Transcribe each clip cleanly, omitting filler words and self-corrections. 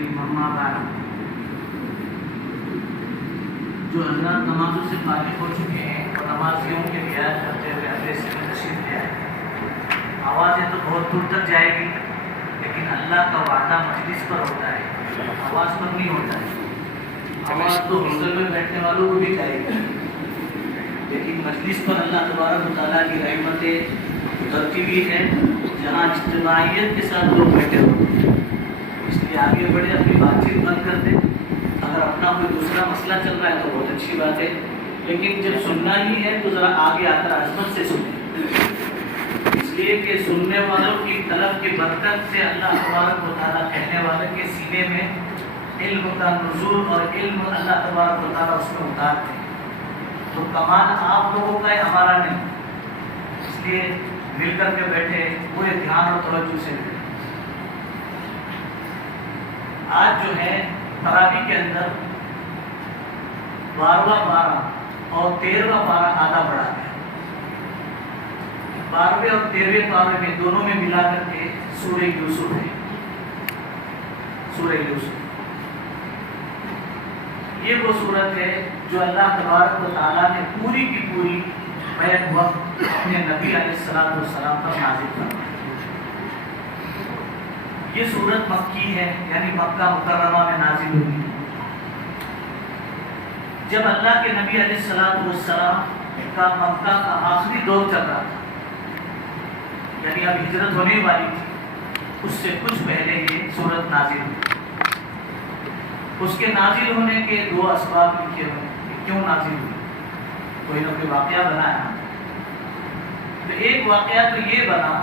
الكريم اما بعد جو حضرات نمازوں سے فارغ ہو چکے ہیں اور نمازیوں کے رعایت کرتے ہوئے اگلے سے تشریف لے آئے. آوازیں تو بہت دور تک جائے گی لیکن اللہ کا وعدہ مجلس پر ہوتا ہے, آواز پر نہیں ہوتا ہے. آواز تو حضور میں بیٹھنے والوں کو بھی جائے گی لیکن مجلس پر اللہ تبارک و تعالیٰ کی رحمتیں اترتی بھی ہے جہاں اجتماعیت کے ساتھ لوگ بیٹھے ہوتے ہیں. اس لیے آگے بڑھے, اپنی بات چیت بند کر دیں. اگر اپنا کوئی دوسرا مسئلہ چل رہا ہے تو بہت اچھی بات ہے, لیکن جب سننا ہی ہے تو ذرا آگے آ کر عظمت سے سنیں, اس لیے کہ سننے والوں کی طلب کی برکت سے اللہ تبارک و تعالیٰ کہنے والے کے سینے میں علم کا نزول اور علم اللہ تبارک و تعالیٰ اس میں اتارتے ہیں. تو کمال آپ لوگوں کا ہے, ہمارا نہیں. اس لیے مل کر کے بیٹھے پورے دھیان اور توجہ سے بیٹھے. آج جو ہے تراویح کے اندر 12واں پارہ اور 13واں پارہ آدھا بڑھا گیا. 12ویں اور 13ویں پارے میں دونوں میں ملا کر کے سورہ یوسف ہے. سورہ یوسف یہ وہ سورت ہے جو اللہ تبارک و تعالیٰ نے پوری کی پوری بیک وقت اپنے نبی علیہ السلام پر نازل فرمائی. یہ سورت مکی ہے, یعنی مکہ مکرمہ میں نازل ہوئی. جب اللہ کے نبی علیہ السلام کا مکہ کا آخری دور چل رہا تھا, یعنی اب ہجرت ہونے والی تھی, اس سے کچھ پہلے یہ سورت نازل ہوئی. اس کے نازل ہونے کے دو اسباب لکھے ہوئے کہ کیوں نازل ہوئی. کوئی نہ کوئی واقعہ بنا ہے. تو ایک واقعہ تو یہ بنا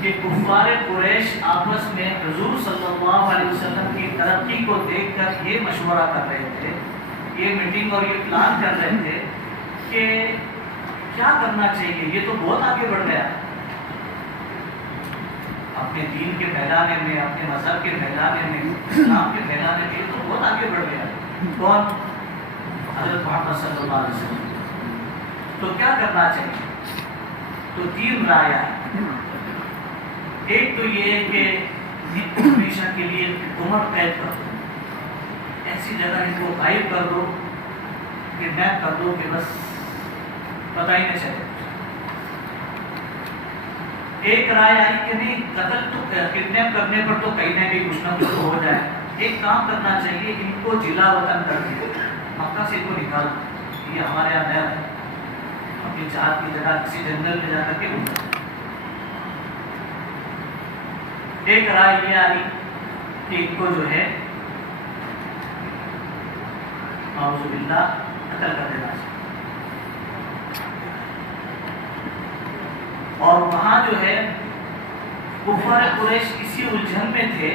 کہ کفار قریش آپس میں حضور صلی اللہ علیہ وسلم کی ترقی کو دیکھ کر یہ مشورہ کر رہے تھے, یہ میٹنگ اور یہ پلان کر رہے تھے کہ کیا کرنا چاہیے. یہ تو بہت آگے بڑھ گیا اپنے دین کے پھیلانے میں, اپنے مذہب کے پھیلانے میں, اسلام کے پھیلانے میں, یہ تو بہت آگے بڑھ گیا. کون؟ حضرت محمد صلی اللہ علیہ وسلم. تو کیا کرنا چاہیے؟ تو 3 رائے آئی. ایک تو یہ ہے کہ ہمیشہ کے لیے عمر قید کر دو, ایسی جگہ ان کو غائب کر دو, کڈنیپ کر دو کہ بس پتہ ہی نہ چلے. ایک رائے آئی کہ نہیں, قتل تو کڈنیپ کرنے پر تو کہیں نہ کہیں کچھ نہ کچھ ہو جائے. ایک کام کرنا چاہیے, ان کو جلا وطن کر دیں, مکہ سے ان کو نکال دیں, یہ ہمارے یہاں ہے, اپنی جہاد کی جگہ کسی جنگل میں جا کر کے گھومنا. ایک رائے یہ آئی کہ ان کو جو ہے اعوذ باللہ قتل کر دینا چاہیے. اور وہاں جو ہے کفار قریش اسی الجھن میں تھے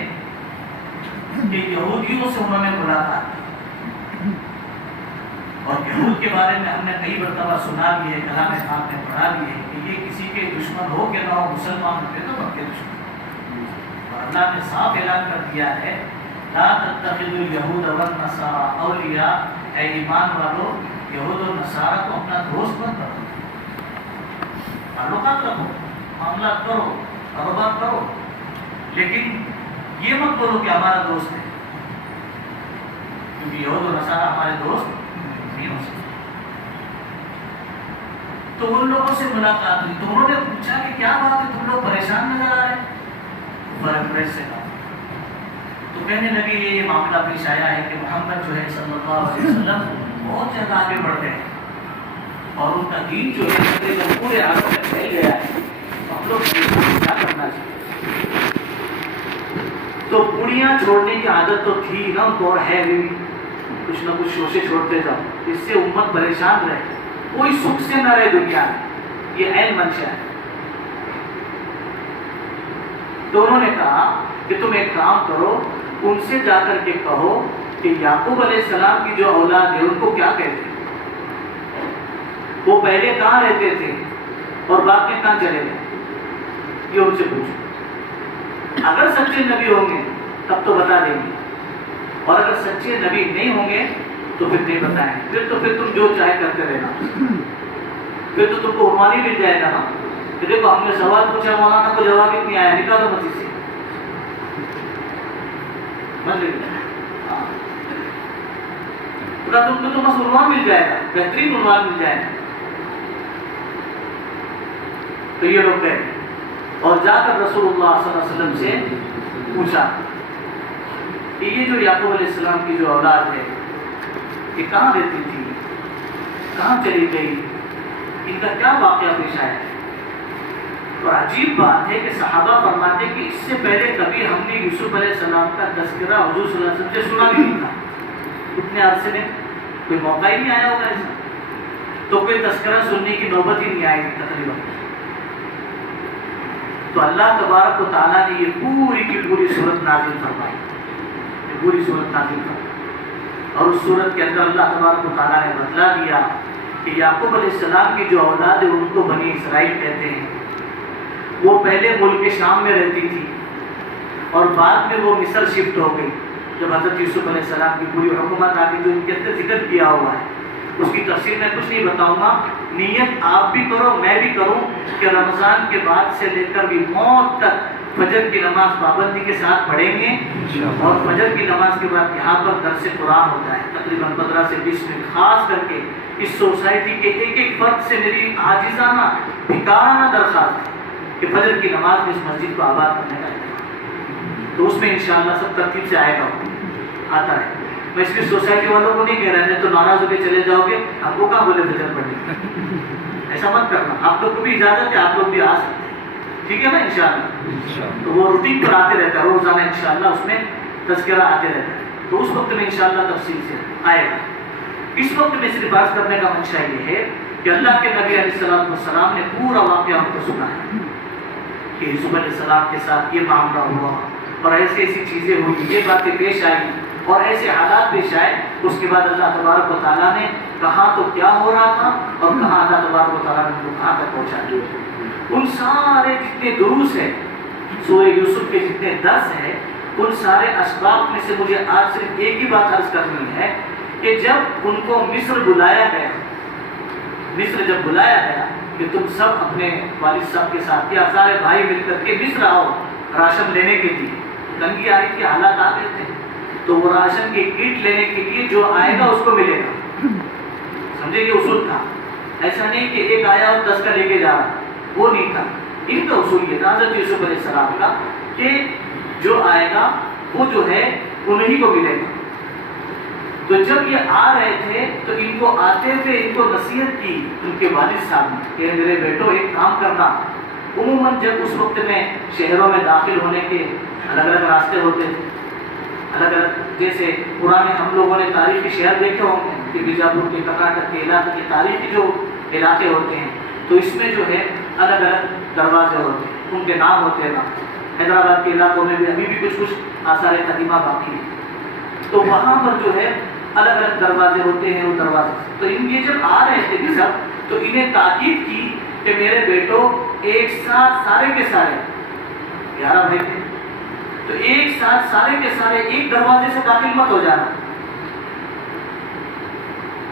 کہ یہودیوں سے انہوں نے ملاقات کی, اور یہود کے بارے میں ہم نے کئی مرتبہ سنا بھی ہے, کلام پاک میں پڑھا بھی ہے کہ یہ کسی کے دشمن ہو کہ نہ ہو, مسلمان ہوتے تو ان کے دشمن. اور اللہ نے صاف اعلان کر دیا ہے لا تتخذوا اليهود والنصارى اولیاء, اے ایمان والو یہود اور نصارہ کو اپنا دوست مت کرو, تعلقات رکھو, معاملات کرو, کاروبار کرو, لیکن یہ مت بولو کہ ہمارا دوست ہے, کیونکہ یہود و نصارہ ہمارے دوست نہیں ہو سکتے. تو ان لوگوں سے ملاقات ہوئی تو انہوں نے پوچھا کہ کیا بات ہے, تم لوگ پریشان نظر آ رہے ہیں. فرق سے کہا تو کہنے لگے یہ معاملہ پیش آیا ہے کہ محمد جو ہے صلی اللہ علیہ وسلم بہت زیادہ آگے بڑھ گئے اور ان کا دین جو ہے پورے عالم میں پھیل گیا ہے. ہم لوگ کیا کرنا چاہیے؟ تو پوڑیاں چھوڑنے کی عادت تو تھی نا, اور ہے بھی, کچھ نہ کچھ شوشے چھوڑتے جاؤ, اس سے امت پریشان رہے, کوئی سکھ سے نہ رہے دنیا میں. یہ عین منشا ہے. تو انہوں نے کہا کہ تم ایک کام کرو, ان سے جا کر کے کہو کہ یعقوب علیہ السلام کی جو اولاد ہے ان کو کیا کہتے ہیں, وہ پہلے کہاں رہتے تھے اور بعد میں کہاں چلے گئے, یہ ان سے پوچھو. اگر سچے نبی ہوں گے تب تو بتا دیں گے, اور اگر سچے نبی نہیں ہوں گے تو پھر نہیں بتائیں گے. پھر تم جو چاہے کرتے رہنا, پھر تو تم کو عنوان ہی مل جائے گا نا کہ دیکھو ہم نے سوال پوچھا, مولانا کو جواب اتنی آیا, نکالو مسجد سے. سمجھ لیں تم کو تو بس عنوان مل جائے گا، بہترین عنوان مل جائے گا. تو یہ لوگ گئے اور جا کر رسول اللہ صلی اللہ علیہ وسلم سے پوچھا کہ یہ جو یعقوب علیہ السلام کی جو اولاد ہے یہ کہاں رہتی تھی، کہاں چلی گئی، ان کا کیا واقعہ پیش آیا. اور عجیب بات ہے کہ صحابہ فرماتے ہیں کہ اس سے پہلے کبھی ہم نے یوسف علیہ السلام کا تذکرہ حضور صلی اللہ علیہ وسلم سے سنا بھی نہیں تھا. اتنے عرصے میں کوئی موقع ہی نہیں آیا ہوگا ایسا، تو کوئی تذکرہ سننے کی نوبت ہی نہیں آئی تقریباً. تو اللہ تبارک و تعالیٰ نے یہ پوری کی پوری صورت نازل فرمائی، یہ پوری صورت نازل فرمائی. اور اس صورت کے اندر اللہ تبارک و تعالیٰ نے بتلا دیا کہ یعقوب علیہ السلام کی جو اولاد ہے ان کو بنی اسرائیل کہتے ہیں. وہ پہلے ملک شام میں رہتی تھی اور بعد میں وہ مصر شفٹ ہو گئی جب حضرت یوسف علیہ السلام کی پوری حکومت آ گئی. جو ان کے اندر ذکر کیا ہوا ہے اس کی تفصیل میں کچھ نہیں بتاؤں گا. نیت آپ بھی کرو میں بھی کروں کہ رمضان کے بعد سے لے کر بھی موت تک فجر کی نماز پابندی کے ساتھ پڑھیں گے. اور فجر کی نماز کے بعد یہاں پر درس قرآن ہوتا ہے تقریباً 15 سے 20 منٹ. خاص کر کے اس سوسائٹی کے ایک ایک فرد سے میری عاجزانہ بھکارانہ درخواست ہے کہ فجر کی نماز میں اس مسجد کو آباد کرنے کا ہے. تو اس میں انشاءاللہ سب ترتیب سے آئے گا، آتا ہے. میں اس کی سوسائٹی والوں کو نہیں کہہ رہا ہے تو ناراض ہو کے چلے جاؤ گے، آپ کو کہاں بولے فجر پڑھنے، ایسا مت کرنا. آپ لوگ کو بھی اجازت ہے، آپ لوگ بھی آ سکتے ہیں، ٹھیک ہے نا انشاءاللہ. تو وہ روٹین پر آتے رہتا ہے روزانہ انشاءاللہ، اس میں تذکرہ آتے رہتا ہے. تو اس وقت میں انشاءاللہ تفصیل سے آئے گا. اس وقت میں صرف بات کرنے کا منشا یہ ہے کہ اللہ کے نبی علیہ السلام نے پورا واقعہ ہم کو سنا ہے کہ یوسف علیہ السلام کے ساتھ یہ معاملہ ہوا اور ایسی ایسی چیزیں ہوئی، یہ باتیں پیش آئی اور ایسے حالات پیش آئے. اس کے بعد اللہ تبارک و تعالیٰ نے کہاں تو کیا ہو رہا تھا اور کہاں اللہ تبارک و تعالیٰ نے ان کو کہاں تک پہنچا دیا. ان سارے جتنے دروس ہیں سورہ یوسف کے جتنے درس ہیں ان سارے اسباب میں سے مجھے آج صرف ایک ہی بات عرض کرنی ہے کہ جب ان کو مصر بلایا گیا، مصر جب بلایا گیا کہ تم سب اپنے والد صاحب کے ساتھ یا سارے بھائی مل کر کے مصر آؤ راشن لینے کے لیے، تنگی آ رہی تھی، حالات آ گئے تھے، تو وہ راشن کی کٹ لینے کے لیے جو آئے گا اس کو ملے گا. سمجھے یہ اصول تھا. ایسا نہیں کہ ایک آیا اور 10 کا لے کے جا رہا، وہ نہیں تھا. ان کا اصول یہ تھا حضرت یوسف علیہ السلام کا کہ جو آئے گا وہ جو ہے انہی کو ملے گا. تو جب یہ آ رہے تھے تو ان کو آتے تھے ان کو نصیحت کی ان کے والد صاحب نے کہ میرے بیٹو ایک کام کرنا. عموماً جب اس وقت میں شہروں میں داخل ہونے کے الگ الگ راستے ہوتے تھے، الگ الگ، جیسے پرانے ہم لوگوں نے تاریخی شہر دیکھے ہوں گے کہ بیجاپور کے کرناٹک کے علاقے کے تاریخی جو علاقے ہوتے ہیں تو اس میں جو ہے الگ الگ دروازے ہوتے ہیں، ان کے نام ہوتے ہیں. حیدرآباد کے علاقوں میں بھی ابھی بھی کچھ آثار قدیمہ باقی ہیں. تو وہاں پر جو ہے الگ الگ دروازے ہوتے ہیں. وہ دروازے تو ان یہ جب آ رہے تھے سب تو انہیں تاکید کی کہ میرے بیٹو ایک ساتھ سارے کے سارے 11 بھائی تھے تو ایک ساتھ سارے کے سارے ایک دروازے سے داخل مت ہو جانا،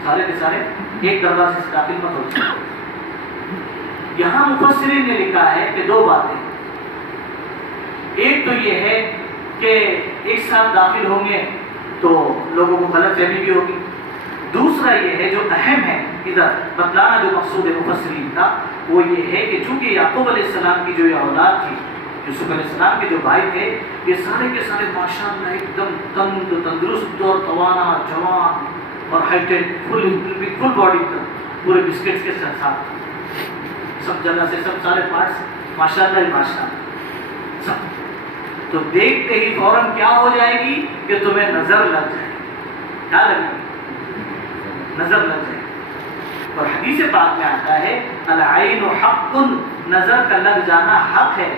سارے کے سارے ایک دروازے سے داخل مت ہو جانا. یہاں مفسرین نے لکھا ہے کہ 2 باتیں. ایک تو یہ ہے کہ ایک ساتھ داخل ہوں گے تو لوگوں کو غلط فہمی بھی ہوگی. دوسرا یہ ہے جو اہم ہے ادھر بتلانا جو مقصود مفسرین کا وہ یہ ہے کہ چونکہ یعقوب علیہ السلام کی جو یہ اولاد تھی، یوسف علیہ السلام کے جو بھائی تھے، یہ سارے کے سارے ماشاءاللہ ایک دم تند تندرست اور توانا جوان اور ہائٹیک فل باڈی پورے بسکٹس کے ساتھ سب جگہ سے سب سارے پارٹس ماشاءاللہ ہی ماشاءاللہ سب. تو دیکھتے ہی فوراً کیا ہو جائے گی کہ تمہیں نظر لگ جائے. کیا لگے گی؟ نظر لگ جائے. اور حدیث پاک میں آتا ہے العین حق، نظر کا لگ جانا حق ہے.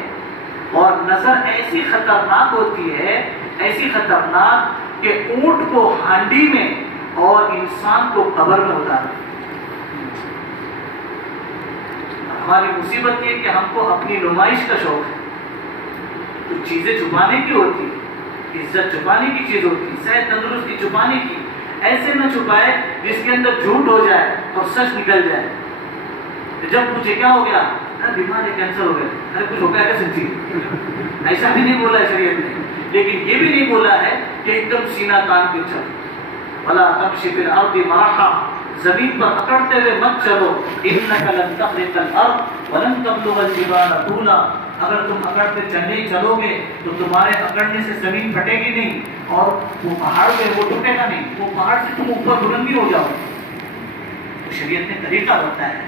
اور نظر ایسی خطرناک ہوتی ہے، ایسی خطرناک کہ اونٹ کو ہانڈی میں اور انسان کو قبر میں اتار دے. ہماری مصیبت یہ کہ ہم کو اپنی نمائش کا شوق ہے، تو چیزیں چھپانے کی ہوتی ہے، عزت چھپانے کی چیز ہوتی ہے، صحت تندرستی چھپانے کی. ایسے نہ چھپائے جس کے اندر جھوٹ ہو جائے اور سچ نکل جائے. جب پوچھے کیا ہو گیا، بیمار ہے، کینسر ہو گیا، ارے کچھ ہو گیا کیا سچی. ایسا بھی نہیں بولا ہے شریعت نے. لیکن یہ بھی نہیں بولا ہے کہ ایک دم سینہ تان کے چلو. وَلَا تَمْشِ فِي الْأَرْضِ مَرَحًا, زمین پر اکڑتے ہوئے مت چلو. إِنَّكَ لَن تَخْرِقَ الْأَرْضَ وَلَن تَبْلُغَ الْجِبَالَ طُولًا, اگر تم اکڑتے چلو گے تو تمہارے اکڑنے سے زمین پھٹے گی نہیں, اور وہ پہاڑ پہ وہ ٹوٹے گا نہیں, وہ پہاڑ سے تم اوپر بلند بھی ہو جاؤ. تو شریعت نے طریقہ بتایا ہے.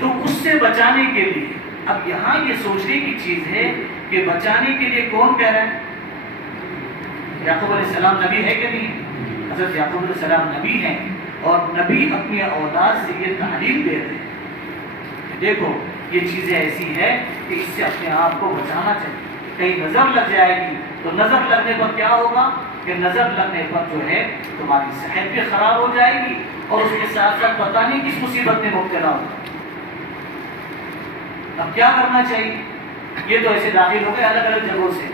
تو اس سے بچانے کے لیے اب یہاں یہ سوچنے کی چیز ہے کہ بچانے کے لیے کون کہہ رہا ہے؟ یعقوب علیہ السلام نبی ہے کہ نہیں؟ حضرت یعقوب علیہ السلام نبی ہیں, اور نبی اپنی اولاد سے یہ تعلیم دے رہے ہیں. دیکھو یہ چیزیں ایسی ہیں کہ اس سے اپنے آپ کو بچانا چاہیے. کہیں نظر لگ جائے گی تو نظر لگنے پر کیا ہوگا کہ نظر لگنے پر جو ہے تمہاری صحت بھی خراب ہو جائے گی, اور اس کے ساتھ ساتھ پتہ نہیں کس مصیبت میں مبتلا ہوگا. اب کیا کرنا چاہیے؟ یہ تو ایسے داخل ہو گئے الگ الگ جگہوں سے.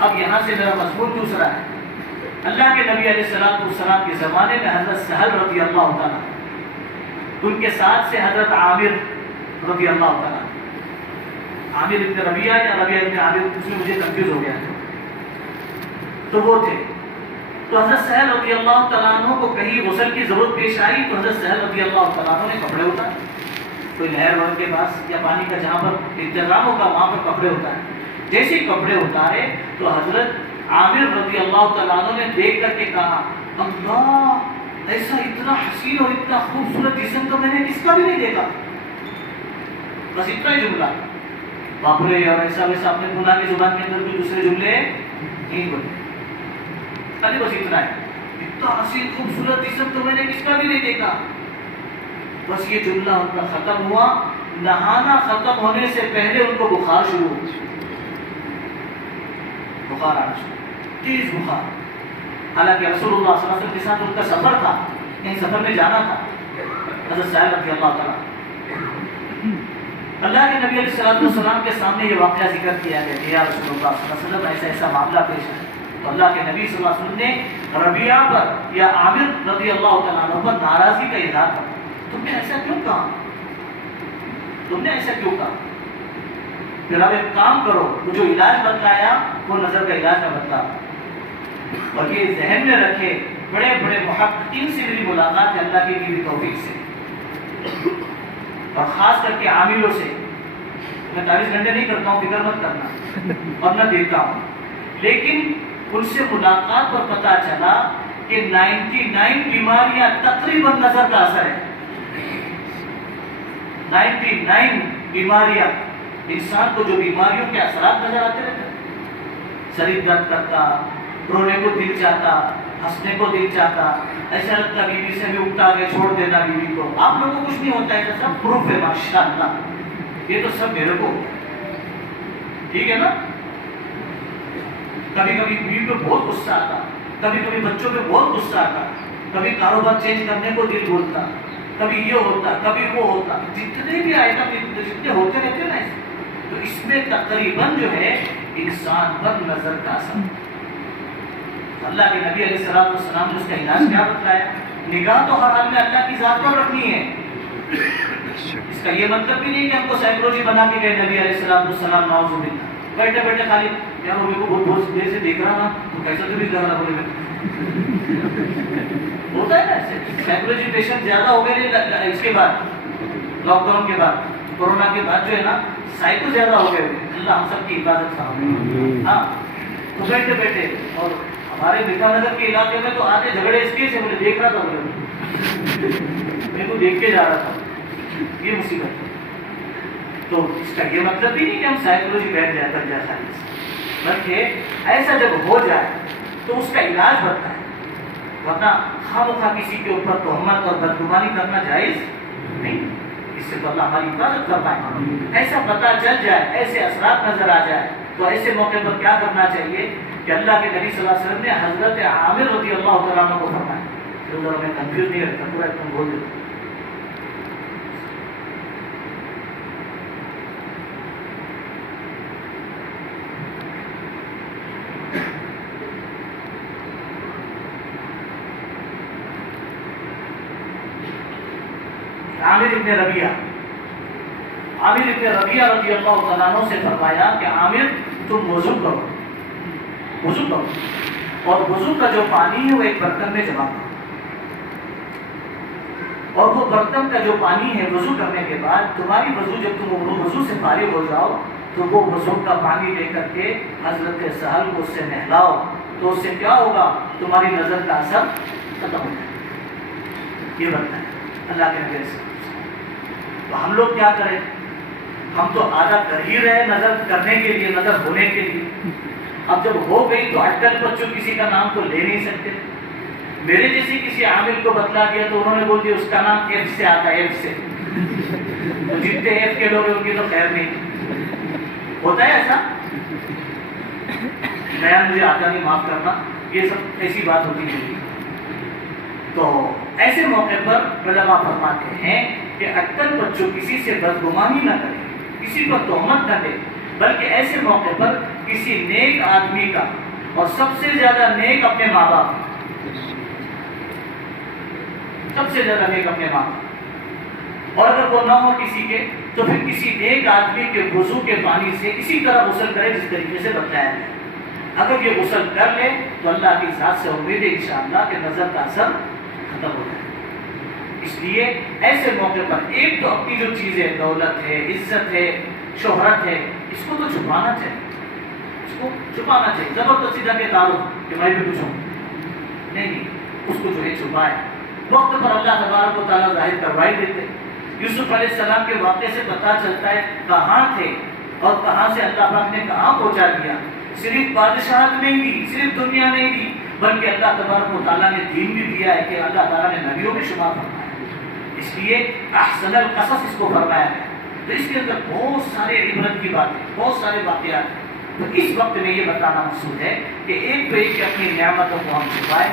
اب یہاں سے میرا مضمون دوسرا ہے. اللہ کے نبی علیہ السلام کے زمانے میں حضرت سہل رضی اللہ تعالیٰ, ان کے ساتھ سے حضرت عامر رضی اللہ تعالیٰ, عامر ابن ربیعہ یا ربیعہ ابن عامر, اس میں مجھے کنفیوز ہو گیا تو وہ تھے. تو حضرت سہل رضی اللہ تعالیٰ عنہ کو کہیں غسل کی ضرورت پیش آئی تو حضرت سہل رضی اللہ تعالیٰ عنہ نے کپڑے اتارے. کوئی نہر وہاں کے پاس یا پانی کا جہاں پر انتظام ہوگا وہاں پر کپڑے اتارے. جیسے ہی کپڑے اتارے تو حضرت عامر رضی اللہ تعالیٰ عنہ نے دیکھ کر کے کہا, اللہ, ایسا اتنا حسین اور اتنا خوبصورت جسم تو میں نے کس کا بھی نہیں دیکھا. بس اتنا ہی جملہ. باپرے, اور ایسا ویسا اپنے گناہ کی زبان کے اندر کوئی دوسرے جملے نہیں بولے, خالی بس اتنا ہے, اتنا حسین خوبصورت جسم تو میں نے کس کا بھی نہیں دیکھا. بس یہ جملہ ان کا ختم ہوا. نہانا ختم ہونے سے پہلے ان کو بخار شروع ہو گیا. بخار آنا شروع, تیز بخار. حالانکہ رسول اللہ صلی اللہ علیہ وسلم کے ساتھ ان کا سفر تھا, کہیں سفر میں جانا تھا. حضرت سہل رضی اللہ تعالیٰ, اللہ کے نبی علیہ السلام کے سامنے یہ واقعہ ذکر کیا گیا کہ یا رسول اللہ صلی اللہ علیہ وسلم ایسا ایسا معاملہ پیش ہے. تو اللہ کے نبی صلی اللہ علیہ وسلم نے ربیعہ پر یا عامر رضی اللہ تعالیٰ عنہ پر ناراضی کا اظہار کیا. تم نے ایسا کیوں کہا؟ تم نے ایسا کیوں کہا؟ پھر اب ایک کام کرو, وہ جو علاج بتلایا وہ نظر کا علاج نہ بتلا. اور یہ ذہن میں رکھے, بڑے بڑے محققین سے میری ملاقات ہے اللہ کی دی توفیق سے, اور خاص کر کے عاملوں سے. میں 24 گھنٹے نہیں کرتا ہوں, فکر مت کرنا, اور نہ دیکھتا ہوں, لیکن ان سے ملاقات پر پتہ چلا کہ 99 بیماریاں تقریباً نظر کا اثر ہے. 99 بیماریاں, انسان کو جو بیماریوں کے اثرات نظر آتے رہتے ہیں, شریر درد کرتا, رونے کو دل چاہتا, ہنسنے کو دل چاہتا, ایسا لگتا بیوی سے بھی اٹھا کے چھوڑ دینا بیوی کو. آپ لوگوں کو کچھ نہیں ہوتا ہے, سب پروف ہے ماشاءاللہ. یہ تو سب میرے کو ہوتا ہے, ٹھیک ہے نا. کبھی کبھی بیوی پہ بہت غصہ آتا, کبھی کبھی بچوں پہ بہت غصہ آتا, کبھی کاروبار چینج کرنے کو دل بولتا, کبھی یہ ہوتا, کبھی وہ ہوتا. جتنے بھی آئٹم جتنے ہوتے رہتے نا, تو اس میں تقریباً جو ہے انسان پر نظر کا اثر. اللہ کے نبی علیہ السلام نے اس کا علاج کیا بتلایا؟ نگاہ تو ہر حال میں اللہ کی ذات پر رکھنی ہے. اس کا یہ مطلب بھی نہیں کہ ہم کو سائیکولوجی بنا کے گئے نبی علیہ السلام, نعوذ باللہ, بیٹھے بیٹھے خالی یار وہ کو بہت دیر سے دیکھ رہا نا, تو کیسا تو بھی لگ رہا بولے ہوتا ہے نا ایسے. سائیکولوجی پیشنٹ زیادہ ہو گئے اس کے بعد, لاک ڈاؤن کے بعد, کورونا کے بعد جو ہے نا سائیکو زیادہ ہو گئے. اللہ ہم سب کی حفاظت فرمائے. ہاں, تو بیٹھے بیٹھے, اور ہمارے بیکا نگر کے علاقے میں تو آتے جھگڑے اس کے سے بولے دیکھ رہا تھا, بولے میرے کو دیکھ کے جا رہا تھا. یہ مصیبت ہے. تو اس کا یہ مطلب بھی نہیں کہ ہم سائیکولوجی بیٹھ جائے بن جائے خالی, بلکہ ایسا جب ہو جائے تو اس کا علاج بنتا ہے. ورنہ خواہ کسی کے اوپر تہمت اور بدگمانی کرنا جائز نہیں. اس سے تو اللہ ہماری حفاظت کر پائے. ایسا پتہ چل جائے, ایسے اثرات نظر آ جائے, تو ایسے موقع پر کیا کرنا چاہیے کہ اللہ کے نبی صلی اللہ علیہ وسلم نے حضرت عامر رضی اللہ تعالیٰ عنہ کو فرمایا. ادھر میں کنفیوز نہیں رکھتا, پورا ایک دم بول دیتا. عامر ابن ربیعہ رضی اللہ تعالیٰ عنہ سے فرمایا کہ عامر تم وضو کرو. اور وضو کا جو پانی ہے وہ ایک برتن میں جمع کرو، اور وہ برتن کا جو پانی ہے وضو کرنے کے بعد تمہاری وضو، جب تم وضو سے فارغ ہو جاؤ تو وہ وضو کا پانی لے کر کے حضرت سہل کو اس سے نہلاؤ، تو اس سے کیا ہوگا؟ تمہاری نظر کا اثر ختم ہو جائے گا۔ یہ بتائیں اللہ کے نبی سے۔ تو ہم لوگ کیا کریں؟ ہم تو آدھا کر ہی رہے نظر کرنے کے لیے، نظر ہونے کے لیے، اب جب ہو گئی تو اٹکل بچوں کسی کا نام تو لے نہیں سکتے۔ میرے جیسے کسی عامل کو بتلا دیا تو انہوں نے بول دیا اس کا نام ایف سے آتا ہے، ایف سے، تو جتنے ایف کے لوگ ہیں ان کی تو خیر نہیں ہوتا ہے ایسا۔ بیان مجھے آتا نہیں، معاف کرنا، یہ سب ایسی بات ہوتی نہیں۔ تو ایسے موقع پر علماء فرماتے ہیں کہ اٹکل بچوں کسی سے بدگمانی نہ کریں، کسی پر تہمت نہ دیں، بلکہ ایسے موقع پر کسی نیک آدمی کا، اور سب سے زیادہ نیک اپنے ماں باپ، سب سے زیادہ نیک اپنے ماں باپ، اور اگر وہ نہ ہو کسی کے تو پھر کسی نیک آدمی کے وضو کے پانی سے اسی طرح غسل کرے جس طریقے سے بتایا گیا۔ اگر یہ غسل کر لے تو اللہ کی ذات سے امید ہے انشاءاللہ کہ نظر کا اثر ختم ہو جائے۔ اس لیے ایسے موقع پر ایک تو اپنی جو چیزیں، دولت ہے، عزت ہے، شہرت ہے، اس کو تو چھپانا چاہیے، اس کو چھپانا چاہیے۔ زبردستی جا کے تعارف کہ میں بھی کچھ ہوں، نہیں، اس کو جو ہے چھپائے۔ وقت پر اللہ تبارک و تعالیٰ ظاہر کروائی دیتے۔ یوسف علیہ السلام کے واقعے سے پتہ چلتا ہے کہاں تھے اور کہاں سے اللہ پاک نے کہاں پہنچا دیا۔ صرف بادشاہت نہیں دی، صرف دنیا نہیں دی، بلکہ اللہ تبارک و تعالیٰ نے دین بھی دیا ہے کہ اللہ تعالیٰ نے نبیوں میں شمار فرمایا۔ اس لیے احسن القصص اس کو فرمایا ہے۔ تو اس کے اندر بہت سارے عبرت کی باتیں، بہت سارے واقعات ہیں۔ تو اس وقت میں یہ بتانا مقصود ہے کہ ایک تو ایک اپنی نعمتوں کو ہم چھپائیں،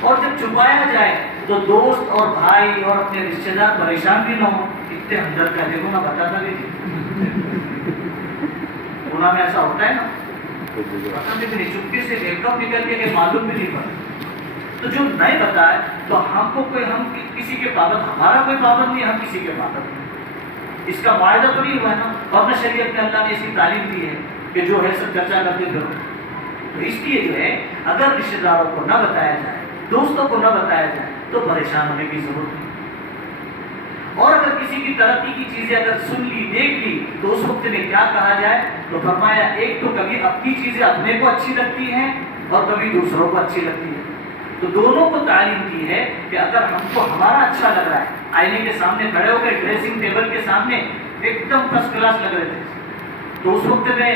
اور جب چھپایا جائے تو دوست اور بھائی اور اپنے رشتے دار پریشان بھی نہ ہوں۔ اتنے ہمدرد کا دیکھو نا، بتاتا بھی نہیں، گناہ میں ایسا ہوتا ہے نا، پتہ بھی نہیں، چپکے سے ایک کپ نکل کے معلوم بھی نہیں پڑتا۔ تو جو نہیں بتائے تو ہم کو کوئی، ہم کسی کے پابند، ہمارا کوئی پابند نہیں، ہم کسی کے پابند نہیں۔ اس کا معاہدہ تو نہیں ہوا ہے نا، اور نہ شریعت میں اللہ نے اس کی تعلیم دی ہے کہ جو ہے سب چرچا کرتے کرو۔ تو اس لیے جو ہے اگر رشتے داروں کو نہ بتایا جائے، دوستوں کو نہ بتایا جائے تو پریشان ہونے کی ضرورت نہیں۔ اور اگر کسی کی ترقی کی چیزیں اگر سن لی، دیکھ لی، تو اس وقت میں کیا کہا جائے؟ تو فرمایا ایک تو کبھی اپنی چیزیں اپنے کو اچھی لگتی ہیں اور کبھی دوسروں کو اچھی لگتی ہیں۔ تو دونوں کو تعلیم دی ہے کہ اگر ہم کو ہمارا اچھا لگ رہا ہے، آئینے کے سامنے کھڑے ہو گئے، ڈریسنگ ٹیبل کے سامنے ایک دم فرسٹ کلاس لگ رہے تھے، تو اس وقت میں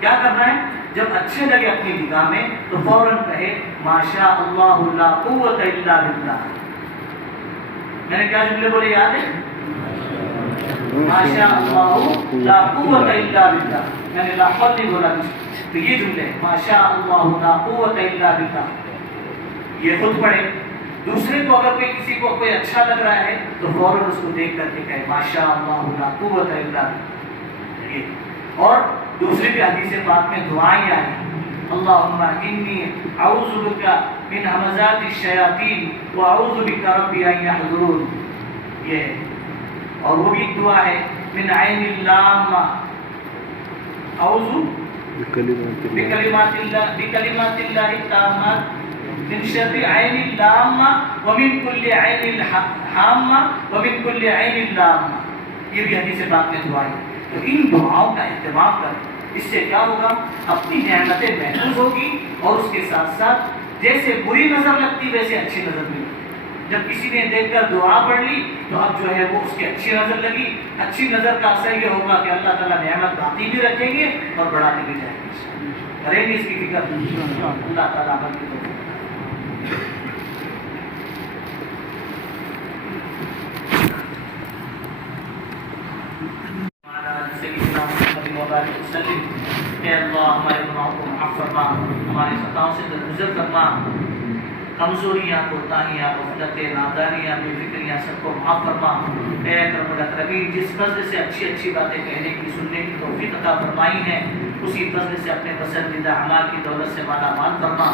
کیا کرنا ہے؟ جب اچھے لگے اپنی نگاہ میں تو فوراً کہے ماشاء اللہ لا قوت الا باللہ۔ میں نے کیا جملے بولے یاد ہے؟ ماشاء اللہ لا قوت الا باللہ، میں نے لا حول نہیں بولا، تو یہ جملے ماشاء اللہ لا قوت الا باللہ یہ خود پڑھے۔ دوسرے کو اگر کوئی کسی کو کوئی اچھا لگ رہا ہے تو فوراً اس کو دیکھ کر کے کہے ماشاء اللہ لا قوت الا باللہ۔ اور دوسری بھی حدیث پاک میں دعائیں آئی، اللہم انی اعوذ بک من ہمزات الشیاطین واعوذ بک ربی ان یحضرون، یہ اور وہ بھی دعا ہے من عین اللامہ، اعوذ بکلمات اللہ التامات من شر عین اللامہ ومن کل عین حامہ ومن کل عین اللامہ، یہ بھی حدیث پاک میں دعا ہے۔ تو ان دعاؤں کا اہتمام کریں، اس سے کیا ہوگا؟ اپنی نعمتیں محفوظ ہوگی، اور اس کے ساتھ ساتھ جیسے بری نظر لگتی ویسے اچھی نظر ملے۔ جب کسی نے دیکھ کر دعا پڑھ لی تو اب جو ہے وہ اس کی اچھی نظر لگی، اچھی نظر کا اثر یہ ہوگا کہ اللہ تعالیٰ نعمت باقی بھی رکھیں گے اور بڑھاتے بھی جائیں گے۔ کریں گے اس کی فکر، اللہ تعالیٰ عمل کی توفیق۔ اے اللہ ہمارے گناہوں کو معاف فرما، ہماری خطاؤں سے درگزر فرما، کمزوریاں، کوتاہیاں، غفلتیں، نادانیاں، بے فکریاں سب کو معاف فرما۔ اے اکرم الاکرمین، جس فضل سے اچھی اچھی باتیں کہنے کی، سننے کی توفیق عطا فرمائی ہیں، اسی فضل سے اپنے پسندیدہ اعمال کی دولت سے مالا مال فرما۔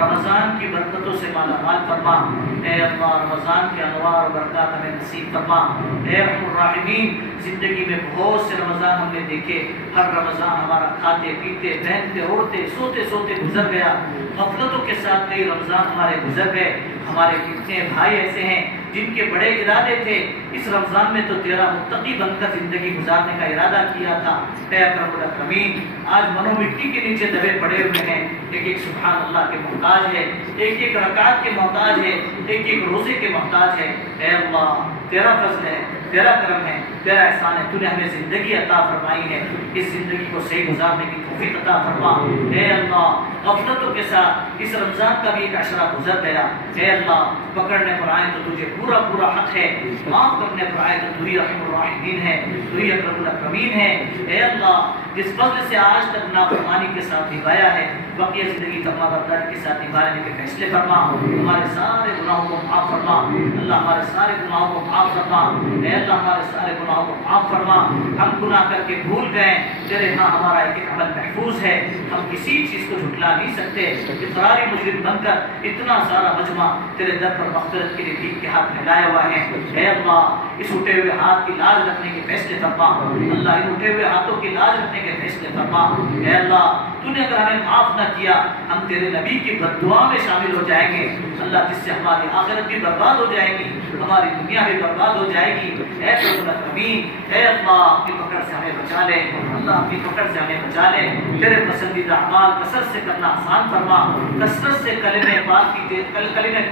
رمضان کی برکتوں سے مالا مال فرما۔ اے اللہ رمضان کے انوار و برکات ہمیں نصیب فرما۔ اے ارحم الراحمین، زندگی میں بہت سے رمضان ہم نے دیکھے، ہر رمضان ہمارا کھاتے پیتے پہنتے اوڑھتے سوتے سوتے گزر گیا، غفلتوں کے ساتھ کئی رمضان ہمارے گزر گئے۔ ہمارے کتنے بھائی ایسے ہیں جن کے بڑے ارادے تھے، اس رمضان میں تو تیرا متقی بن کر زندگی گزارنے کا ارادہ کیا تھا۔ اے اکرم الاکرمین، آج منو مٹی کے نیچے دبے پڑے ہوئے ہیں، ایک ایک سبحان اللہ کے محتاج ہے، ایک ایک رکعت کے محتاج ہے، ایک ایک روزے کے محتاج ہے۔ اے اللہ تیرا فضل ہے، تیرا کرم ہے، تیرا احسان ہے، تو نے ہمیں زندگی عطا فرمائی ہے، اس زندگی کو صحیح گزارنے کی توفیق عطا فرما۔ اے اللہ غفلتوں کے ساتھ اس رمضان کا بھی ایک عشرہ گزر گیا، اے اللہ پکڑنے پر آئے تو تجھے پورا پورا حق ہے، معاف کرنے پر آئے تو تو ہی رحم الراحمین ہے، تو ہی اکرم الاکرمین ہے۔ اے اللہ جس فضل سے آج تک نافرمانی کے ساتھ نبھایا ہے، بقیہ زندگی فرما برداری کے ساتھ نبھانے کے فیصلے فرما، ہمارے سارے گناہوں کو معاف فرما۔ اللہ ہمارے سارے گناہوں کو معاف فرما، اے اللہ ہمارے سارے گناہوں کو معاف فرما۔ ہم گناہ کر کے بھول گئے، تیرے ہاں ہمارا ایک عمل محفوظ ہے، ہم کسی چیز کو جھٹلا نہیں سکتے۔ اقراری مجرم بن کر اتنا سارا مجمع تیرے در پر مغفرت کے لیے بھیک کے ہاتھ پھیلائے ہوا ہے۔ اے اللہ اس اٹھے ہوئے ہاتھ کی لاج رکھنے کے فیصلے فرما، اللہ ان اٹھے ہوئے ہاتھوں کی لاج رکھنے کے فیصلے فرما۔ اے اللہ تو نے اگر ہمیں معاف نہ کیا، ہم تیرے نبی کی بد دعا میں شامل ہو جائیں گے، اللہ جس سے ہماری آخرت بھی برباد ہو جائے گی، ہماری دنیا بھی برباد ہو جائے گی۔ اے رب العالمین، اے اللہ اپنی پکڑ سے ہمیں بچا لے، اللہ اپنی پکڑ سے ہمیں بچا لے، تیرے پسندیدہ اعمال کثرت سے کرنا آسان فرما، کثرت سے کلمہ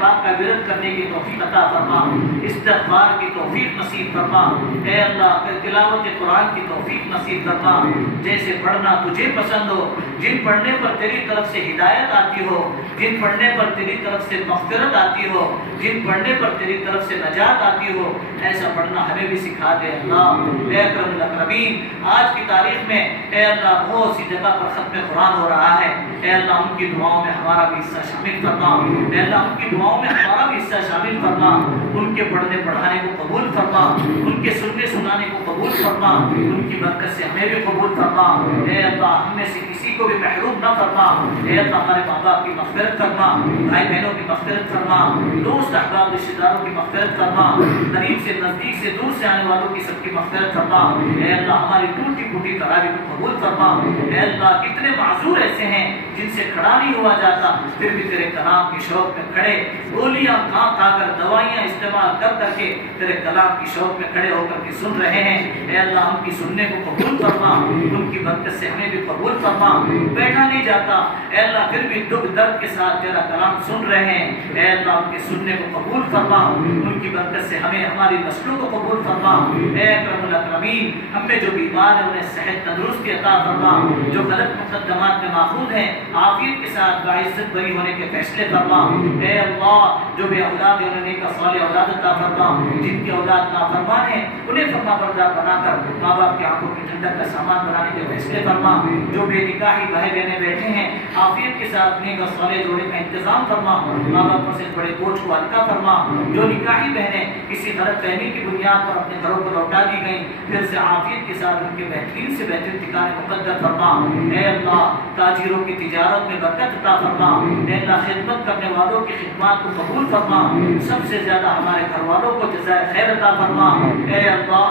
پاک کا ورد کرنے کی توفیق عطا فرما، استغفار کی توفیق نصیب فرما۔ اے اللہ تلاوت قرآن کی توفیق نصیب فرما، جیسے پڑھنا تجھے پسند ہو، جن پڑھنے پر تیری طرف سے ہدایت آتی ہو، جن پڑھنے پر تیری طرف سے مغفرت آتی ہو، جن پڑھنے پر تیری طرف سے نجات آتی ہو، ایسا پڑھنا ہمیں بھی سکھا دے اللہ۔ اے اکرم الاکرمین، آج کی تاریخ میں اے اللہ بہت سی جگہ پر ختم قرآن ہو رہا ہے، اے اللہ ان کی دعاؤں میں ہمارا بھی حصہ شامل فرما، اے اللہ ان کی دعاؤں میں ہمارا بھی حصہ شامل فرما، ان کے پڑھنے پڑھانے کو قبول فرما، ان کے سننے سنانے کو قبول فرما، ان کی برکت سے ہمیں بھی قبول فرما۔ اے اللہ ہم میں سے کسی کو بھی محروم نہ فرما، اے اللہ ہمارے ماں باپ کی مغفرت فرما، بھائی بہنوں کی مغفرت فرما، دوست احباب رشتہ داروں کی مغفرت فرما، قریب سے نزدیک سے دور سے آنے والوں کی سب کی مغفرت فرما۔ اے اللہ ہماری ٹوٹی پھوٹی تراویح کو قبول فرما۔ اے اللہ کتنے معذور ایسے ہیں جن سے کھڑا نہیں ہوا جاتا، پھر بھی تیرے کلام کی شوق میں کھڑے، گولیاں کھا کھا کر دوائیاں استعمال کر کر کے تیرے کلام کی شوق میں کھڑے ہو کر کے سن رہے ہیں۔ اے اللہ ان کی سننے کو قبول فرما، ان کی برکت سے ہمیں بھی قبول فرما۔ بیٹھا نہیں جاتا اے اللہ پھر بھی دکھ درد کے ساتھ تیرا کلام سن رہے ہیں، اے اللہ ان کے سننے کو قبول فرما، ان کی برکت سے ہمیں ہماری نسلوں کو قبول فرما۔ اے اکرم الاکرمین، ہم میں جو بیمار ہیں انہیں صحت تندرستی عطا فرما، جو غلط مقدمات میں ماخوذ ہیں عافیت کے ساتھ باعزت بری ہونے کے فیصلے فرما۔ اے اللہ جو بے اولاد ہیں انہیں نیک صالح اولاد عطا فرما، جن کی اولاد نافرمان ہیں انہیں فرما بردار بنا کر ماں باپ کی آنکھوں کی ٹھنڈک کا سامان بنانے کے فیصلے فرما۔ جو بے نکاحی بھائی بہنیں بیٹھے ہیں عافیت کے ساتھ نیک اور صالح جوڑے کا انتظام فرما، ماں باپ پر سے بڑے بوجھ کو ہلکا فرما۔ جو نکاحی بہنیں کسی غلط فہمی کی بنیاد پر اپنے گھروں کو لوٹا دی گئیں پھر سے عافیت کے ساتھ ان کے بہترین سے بہترین ٹھکانے مقدر فرما۔ اے اللہ تاجروں کی تجارت میں برکت عطا فرما، اے اللہ خدمت کرنے والوں کی خدمات کو قبول فرما، سب سے زیادہ ہمارے گھر والوں کو جزائے خیر عطا فرما۔ اے اللہ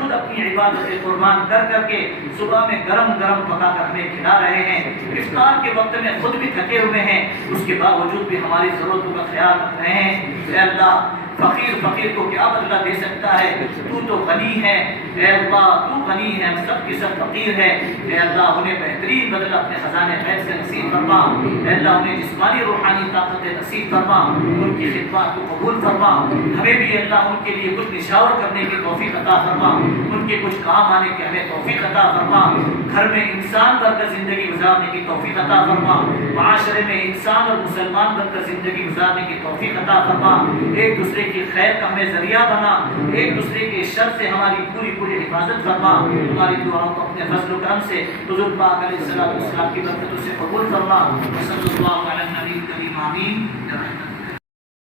خود اپنی عبادت قربان کر کر کے صبح میں گرم گرم پکا کر ہمیں کھلا رہے ہیں، افطار کے وقت میں خود بھی تھکے ہوئے ہیں، اس کے باوجود بھی ہماری ضرورتوں کا خیال رکھ رہے ہیں۔ اے اللہ فقیر کو کیا بدلہ دے سکتا ہے، تو غنی ہے، اے اللہ تو غنی ہے، ہم سب کی سب فقیر ہے۔ اے اللہ انہیں بہترین بدلہ اپنے خزانے خیر سے نصیب فرما، اے اللہ انہیں جسمانی روحانی طاقت نصیب فرما، ان کی خدمات کو قبول فرما، ہمیں بھی اللہ ان کے لیے کچھ نشاور کرنے کی توفیق عطا فرما، ان کے کچھ کام آنے کی ہمیں توفیق عطا فرما، گھر میں انسان بن کر زندگی گزارنے کی توفیق عطا فرما، معاشرے میں انسان اور مسلمان بن کر زندگی گزارنے کی توفیق عطا فرما، ایک دوسرے کی خیر کا ہمیں ذریعہ بنا، ایک دوسرے کے شر سے ہماری پوری حفاظت فرما، ہماری دعاؤں کو اپنے فضل و کرم سے حضور پاک علیہ الصلوۃ والسلام کی برکتوں سے قبول فرما۔ صلی اللہ علی النبی الکریم، آمین۔